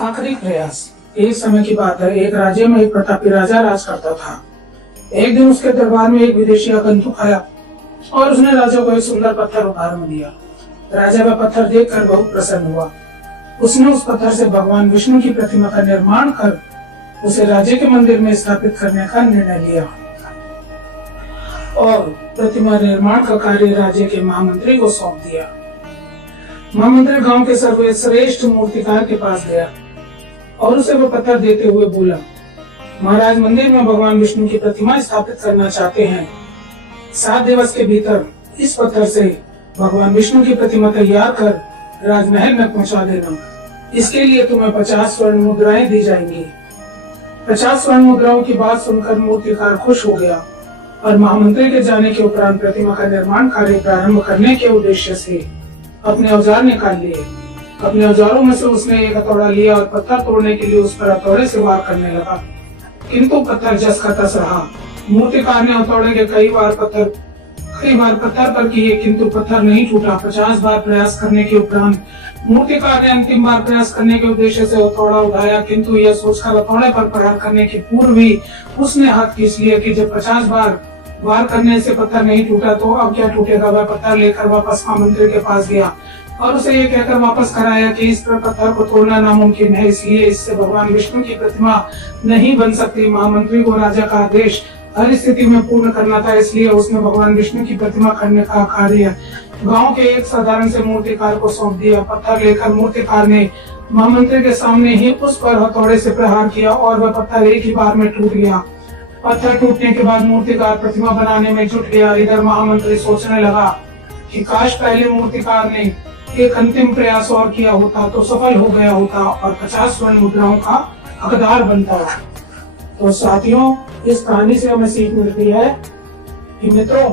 आखिरी प्रयास। एक समय की बात है, एक राज्य में एक प्रतापी राजा राज करता था। एक दिन उसके दरबार में एक विदेशी आगंतुक आया और उसने राजा को एक सुंदर पत्थर उपहार में दिया। राजा वह पत्थर देखकर बहुत प्रसन्न हुआ। उसने उस पत्थर से भगवान विष्णु की प्रतिमा का निर्माण कर उसे राज्य के मंदिर में स्थापित करने का निर्णय लिया और प्रतिमा निर्माण का कार्य राज्य के महामंत्री को सौंप दिया। महामंत्री गांव के सर्वश्रेष्ठ मूर्तिकार के पास गया और उसे वो पत्थर देते हुए बोला, महाराज मंदिर में भगवान विष्णु की प्रतिमा स्थापित करना चाहते हैं। 7 दिवस के भीतर इस पत्थर से भगवान विष्णु की प्रतिमा तैयार कर राजमहल में पहुंचा देना। इसके लिए तुम्हें 50 स्वर्ण मुद्राएं दी जाएंगी। 50 स्वर्ण मुद्राओं की बात सुनकर मूर्तिकार खुश हो गया और महामंत्री के जाने के उपरांत प्रतिमा का निर्माण कार्य प्रारंभ करने के उद्देश्य से अपने औजार निकाल लिए। अपने औजारों में से उसने एक हथौड़ा लिया और पत्थर तोड़ने के लिए उस पर हथौड़े से वार करने लगा, किंतु पत्थर जस का तस रहा। मूर्तिकार ने हथौड़े के कई बार पत्थर पर किए, किंतु पत्थर नहीं टूटा। 50 बार प्रयास करने के उपरांत मूर्तिकार ने अंतिम बार प्रयास करने के उद्देश्य से हथौड़ा उठाया, किंतु यह सोचकर हथौड़े पर प्रहार करने के पूर्व ही उसने हाथ खींच लिया कि जब 50 बार वार करने से पत्थर नहीं टूटा तो अब क्या टूटेगा। वह पत्थर लेकर वापस महामंत्री के पास गया और उसे ये कहकर वापस कराया कि इस पर पत्थर को तोड़ना नामुमकिन है, इसलिए इससे भगवान विष्णु की प्रतिमा नहीं बन सकती। महामंत्री को राजा का आदेश हर स्थिति में पूर्ण करना था, इसलिए उसने भगवान विष्णु की प्रतिमा करने का कार्य गांव के एक साधारण से मूर्तिकार को सौंप दिया। पत्थर लेकर मूर्तिकार ने महामंत्री के सामने ही उस पर हथौड़े से प्रहार किया और वह पत्थर एक ही बार में टूट गया। पत्थर टूटने के बाद मूर्तिकार प्रतिमा बनाने में जुट गया। इधर महामंत्री सोचने लगा कि काश पहले मूर्तिकार ने एक अंतिम प्रयास और किया होता तो सफल हो गया होता और 50 स्वर्ण मुद्राओं का हकदार बनता। तो साथियों, इस कहानी से हमें सीख मिलती है कि मित्रों,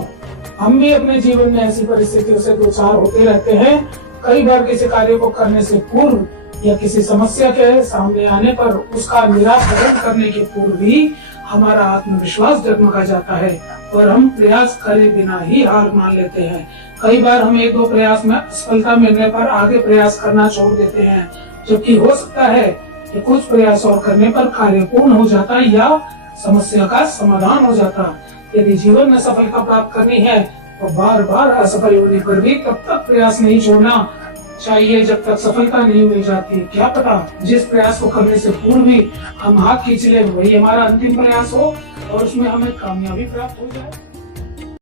हम भी अपने जीवन में ऐसी परिस्थितियों से दो चार होते रहते हैं। कई बार किसी कार्य को करने से पूर्व या किसी समस्या के सामने आने पर उसका निराकरण करने के पूर्व भी हमारा आत्मविश्वास डगमगा जाता है और हम प्रयास करे बिना ही हार मान लेते हैं। कई बार हम 1-2 प्रयास में असफलता मिलने पर आगे प्रयास करना छोड़ देते हैं, जबकि हो सकता है कि कुछ प्रयास और करने पर कार्य पूर्ण हो जाता या समस्या का समाधान हो जाता। यदि जीवन में सफलता प्राप्त करनी है तो बार बार असफल होने पर भी तब तक प्रयास नहीं छोड़ना चाहिए जब तक सफलता नहीं मिल जाती। क्या पता जिस प्रयास को करने से पूर्व ही हम हाथ खींच ले वही हमारा अंतिम प्रयास हो और उसमें हमें कामयाबी प्राप्त हो जाए।